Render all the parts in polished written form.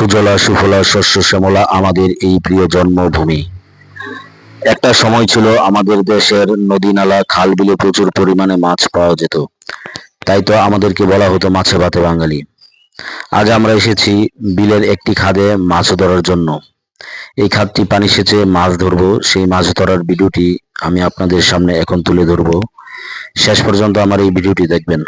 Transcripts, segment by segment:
সুজলা সুফলা শস্য শ্যামলা আমাদের এই প্রিয় জন্মভূমি। একটা সময় ছিল আমাদের দেশের নদী নালা খাল বিলে প্রচুর পরিমাণে মাছ পাওয়া যেত। তাই তো আমাদেরকে বলা হতো মাছে ভাতে বাঙালি। আজ আমরা এসেছি বিলের একটি খাদে মাছ ধরার জন্য। এই খাদটি পানি সেচে মাছ ধরবো, সেই মাছ ধরার ভিডিওটি আমি আপনাদের সামনে এখন তুলে ধরবো। শেষ পর্যন্ত আমার এই ভিডিওটি দেখবেন।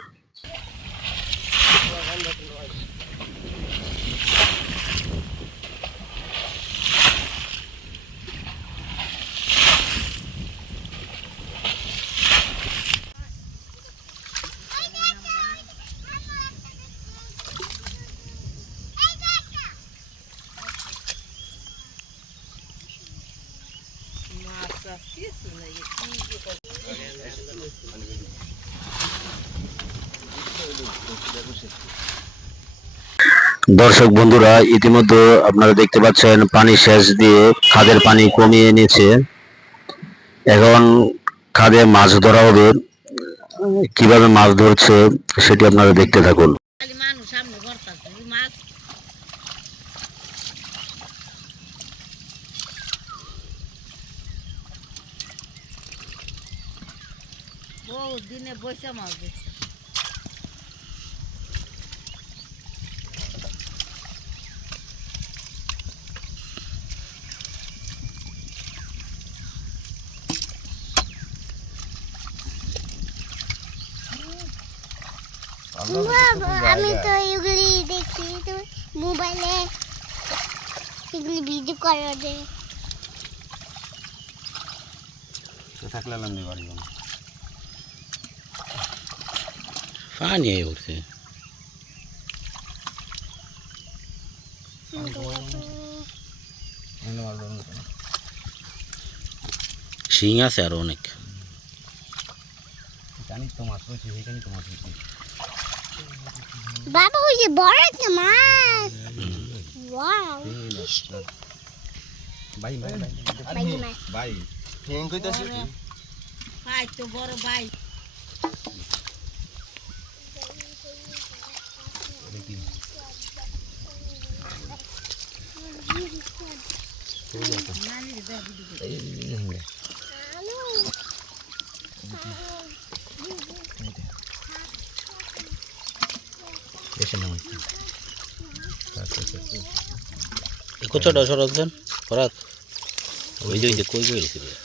দর্শক বন্ধুরা, ইতিমধ্যে আপনারা দেখতে পাচ্ছেন পানি সেচ দিয়ে খাদের পানি কমিয়ে এনেছে। এখন খাদে মাছ ধরা হবে। কিভাবে মাছ ধরছে সেটি আপনারা দেখতে থাকুন। দিনে বসে মাছ দেখছি। আমি তো এগুলি দেখি তো মোবাইলে, এগুলি ভিডিও করে দে থাকলে আনন্দ বাড়ি পানি উঠছে। শিং আছে আরো অনেক। বাবা ওই যে বড় একটা মাছ। ওয়াও, ভাই তো বড় ভাই। কতটা সরাচ্ছেন ফরাত ওই যে কই কই রেখে দিয়ে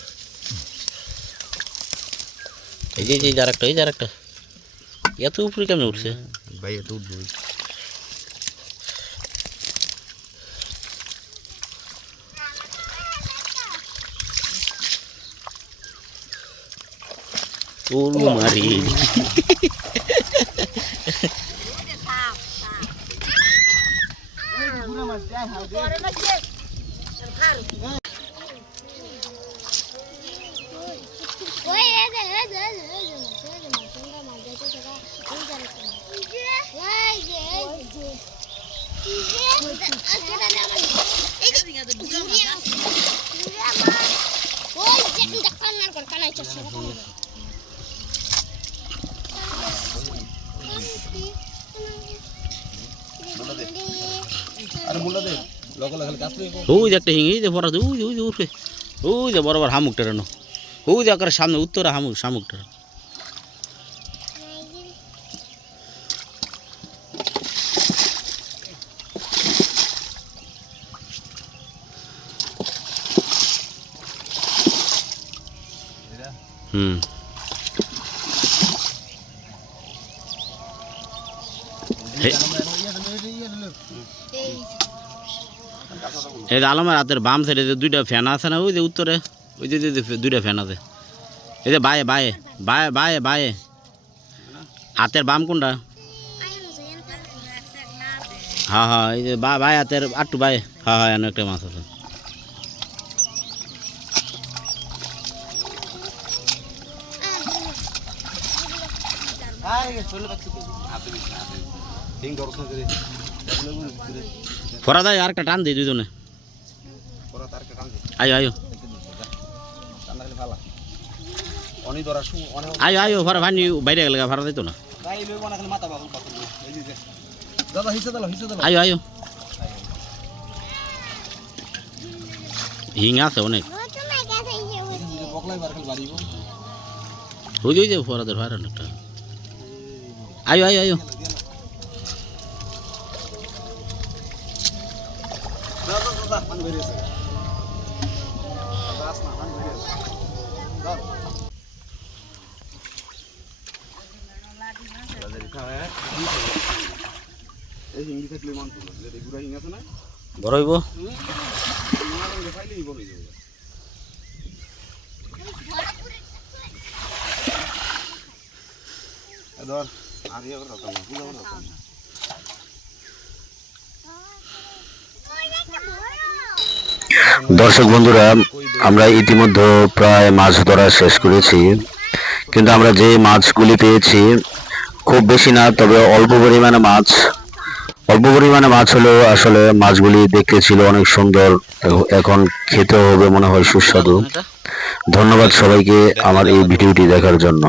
এই যে যার একটা এত উপরে কেমন উঠছে ভাই, এত উঠবে। ওর মারি ওই যে একটা হিঙি যে ভরা ওই যে উঠে ওই যে বরাবর হামুকটা রানো ওই যে আকার সামনে উত্তরে শামুকটা। এই যে আলমের হাতের বাম সাইডে যে দুইটা ফ্যান আছে না, ওই যে উত্তরে ওই যে দুইটা ফ্যান আছে। এই যে বায়ে বায়ে বায়ে বায়ে বায়ে হাতের বাম কোনটা? হ্যাঁ এই যে বায়ে হাতের আটটু বায়ে। হ্যাঁ এনে একটা মাছ আছে। ফরা দেয় আর একটা টান দিই দুজনে। আয়ো আয়ো আয়ো আয়ো ফরা ভাই বাইরে গেলে ভাড়া দিত না। আয়ো আয়ো হিং আছে অনেক তোমার কাছে এসে বলছি। ওই যে ফরাদের ভাইরা অনেকটা আয়ো আয়ো আয়ো বড় হইব দর্শক বন্ধুরা, আমরা ইতিমধ্যে প্রায় মাছ ধরা শেষ করেছি, কিন্তু আমরা যে মাছগুলি পেয়েছি খুব বেশি না, তবে অল্প পরিমাণে মাছ হলেও আসলে মাছগুলি দেখতে ছিল অনেক সুন্দর। এখন খেতে হবে মনে হয় সুস্বাদু। ধন্যবাদ সবাইকে আমার এই ভিডিওটি দেখার জন্য।